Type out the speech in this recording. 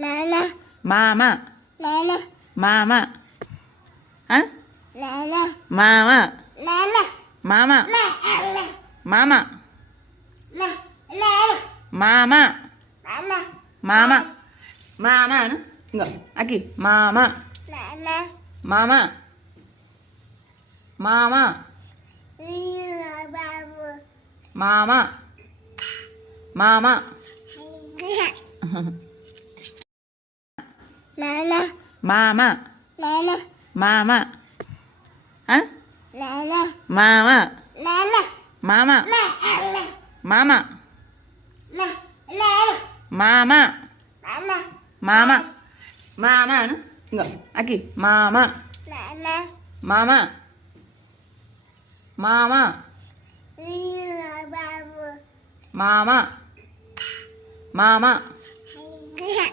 Mama. Mama. Mama. Mama. Hah? Mama. Mama. Mama. Mama. Mama. Mama. Mama. Mama. Mama. Enggak. Lagi. Mama. Mama. Mama. Mama. Iya, babu. Mama. Mama. Mama. Mama. Mama. Mama. Hah? Mama. Mama. Mama. Mama. Mama. Mama. Mama. Mama. Mama. Mama. Mama. Enggak. Lagi. Mama. Mama. Mama. Mama. Iya, babu. Mama. Mama. Iya.